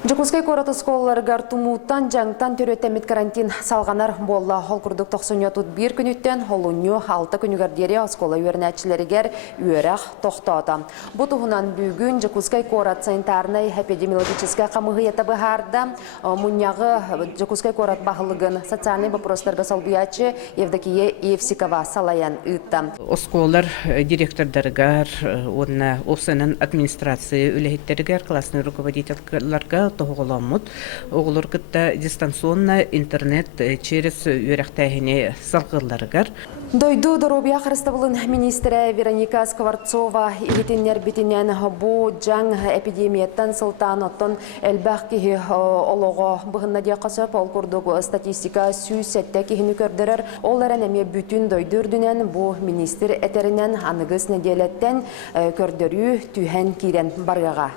Жакускай кораты сколларыгар тумуттан жаңтан төрөттемит карантин салганар болла холкурдук 91 бир күнүттен холунью 6 күнүгердери оскола үйернәчилеригер үйерах тоқтота. Бу туһунан бүгүн Жакускай корат санитарный эпидемиологическая камыгыйета быхарда муньягы Жакускай корат бахылыгын социальный вопростарга салбиячы Евдокия Евсикова салаян ытта. Осколар директордарыгар, онна осынын администрация үлехеттеригер, классный руководительларга тоғыламыд. Оғылыр кітті дистанционно интернет через үйрәқтәхіне салғыларыгар. Дойду Доробия Христовлын министрі Вероника Скворцова игетиннер битинен бу жаң эпидемияттан сылтан оттон әлбәқ кихи олығы бұғынна дия қасып ол күрдігі статистика сүйсетті кихіні көрдірір. Оларын әме бүтін дойдырдінен бу министр әтерінен анығыз неделеттен көрдірі түйен кирен барғаға.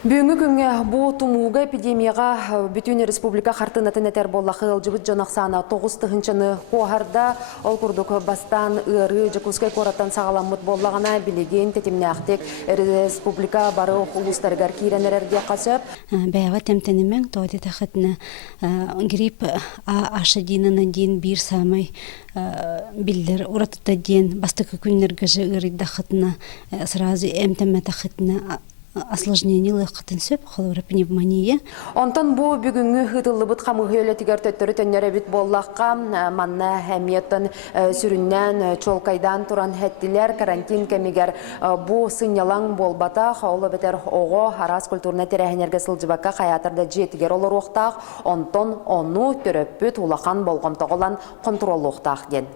Бүгінгі күнге бұл тумуға эпидемияға бүтін республика қартынатын әтер боллақы ұлжыбыт жанақсана 9-тығыншыны қоғарда ол күрдік бастан ұйыры Жакускай кораттан сағаламыт боллағына білеген тетімнәқтек республика бары ұлыстарғар кейренерерге қасып. Бәйіға тәмтәнемен тоғады тақытына грипп H1N1 бір самай білдер ұратыта ден бастықы күнлерге жы ұйырыда қытына сразу әмтәмә тақытына осложнениялы қытын сөп, қолыра пневмония. Онтан бұл бүгінгі ғытылы бұт қамығы өлетігер төттірі төнері біт боллаққа манна әметтін сүріннен чолкайдан тұран әттілер карантин кәмегер бұл сынялаң болбата қаулы бітер оғы арас культурна терәхінерге сылжыбаққа қаятырда жетігер олар оқтақ, онтан оны түріппіт улақан болғамтағылан контрол оқтақ ден.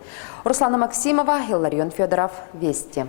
Руслана Максимова, Иларион Федоров, Вести.